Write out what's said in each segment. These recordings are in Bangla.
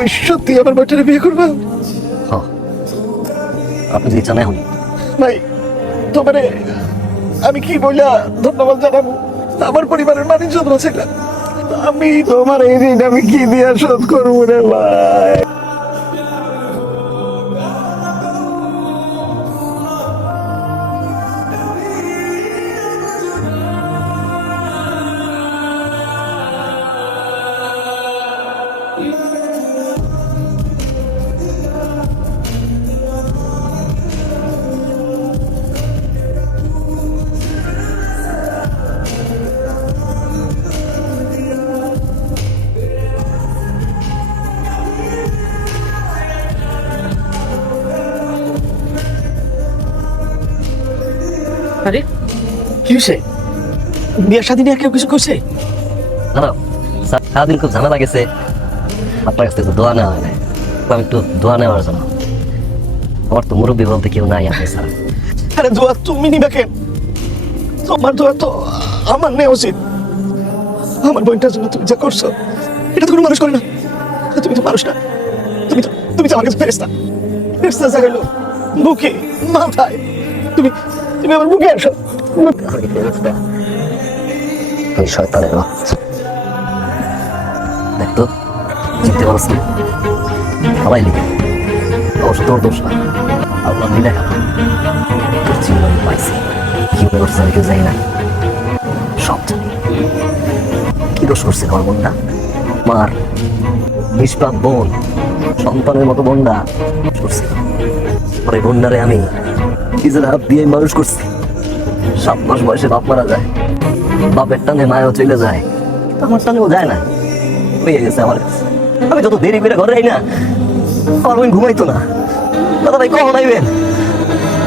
তুমি সত্যি আমার বউটারে বিয়ে করবা? হ্যাঁ, আপনি যদি চান এখন ভাই তোমারে আমি কি বইলা ধন্যবাদ জানাবো? আমার পরিবারের মান ইজ্জত বাঁচাইলা। আমি তোমার এই ঋণ আমি কি দিয়া শোধ করবো রে ভাই? আরে কি হয়েছে? বিয়ের শাদী নিয়ে কেউ কিছু করছে? না না, সারাদিন খুব ঝামেলা গেছে। আপনার কাছ থেকে তো দোয়া নেওয়া হয় না, আমি একটু দোয়া নেওয়ার জন্য। আমার তো মুরব্বী বলতে কেউ নাই আপনি স্যার। আরে দোয়া তুমি নিবে কেন? তোমার দোয়া তো আমার নেওয়া উচিত। আমার বোনটার জন্য তুমি যা করছো এটা তো কোনো মানুষ করে না। তুমি তো মানুষ না, তুমি তো আমার কাছে ফেরেশতা। ফেরেশতা জাগালো বুকে মাথায়। তুমি তুমি আমার বুকে আসো। ওই শয়তানের বাচ্চা দেখতো, চিনতে পারছ না? সবাই লিখে অবশ্য তোর দোষ না, আল্লাহ মিলে গেল। তোর চিহ্ন আমি পাইছি, কি করছে আমি কেউ জানি না, সব জানি। কি দোষ করছে আমার বোনটা? মার নিষ্পাপ বোন, সন্তানের মতো বোনটা করছে। পরে বোনটারে আমি নিজের হাত দিয়ে মানুষ করছি। 7 মাস বয়সে বাপ মারা যায়, বাপের টানে মায়ও চলে যায়, কিন্তু আমার টানেও যায় না, হয়ে গেছে আমার কাছে। আমি যত দেরি করে ঘরে আই না, আমার বোন ঘুমাইতো না। দাদা ভাই কখন আইবেন?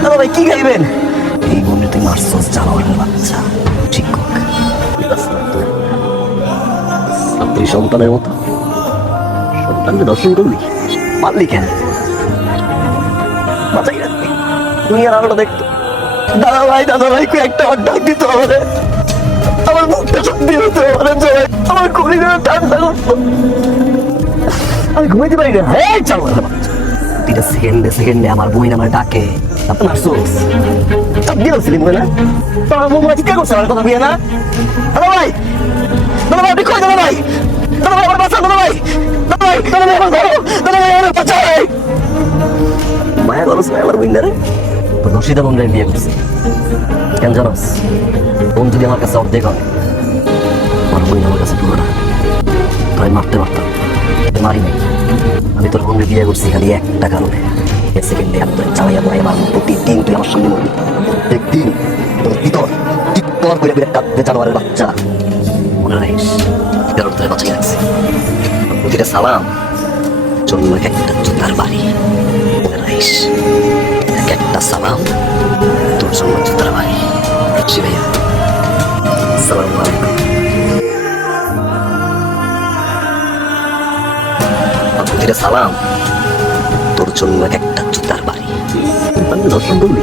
দাদা ভাই কি খাইবেন? এই বোনে তুই মারছস জানোয়ারের বাচ্চা। শিক্ষক তুই সন্তানের মতো সন্তানকে দর্শন করলি, পারলি কেন? বাঁচাই রাখবি, দুনিয়ার আলোটা দেখতো। দাদা ভাই একটা ডাক দিত আমাদের, আমার মুখটা সত্যি হতো, আমার কলিজা ঠান্ডা করতো। আমি ঘুমাইতে পারি না। হ্যাঁ চলো, তিনটা সেকেন্ডে আমার বই আমার ডাকে। আপনার আফসোস চাপ দিয়ে বলছিলেন না, তোমার বউ চিৎকার করছে আমার কথা বিয়ে না। দাদা ভাই আপনি কই? দাদা ভাই আমার বাঁচা, দাদা ভাই আমার ধরো, দাদা ভাই আমার বাঁচাই। মায়া গরস আমার বইন্দারে রশিদা বোনরে বিয়ে করছে। কেন জানোস? বোন যদি আমার কাছে অর্ধেক হয়, আমার বোন আমার কাছে পুরোটা। তাই মারতে পারতাম, মারি নাই। আমি তোর বোনরে বিয়ে করছি খালি একটা কারণে, এক সেকেন্ডে আমি তোর চালাইয়া পড়াই আমার প্রতিদিন তুই আমার সামনে মরবি। একদিন তোর ভিতর টিকটর করে বেড়ে কাঁদতে জানোয়ারের বাচ্চা। মনে রাখিস, কারণ তোর বাঁচাই রাখছি। প্রতিটা সালাম জন্য একটা জুতার বাড়ি। মনে রাখিস, একটা সালাম তোর জন্য জুতার বাড়ি। ভাইয়া আসসালামু আলাইকুম। প্রতিটা সালাম তোর জন্য একটা জুতার বাড়ি। দর্শন করবি।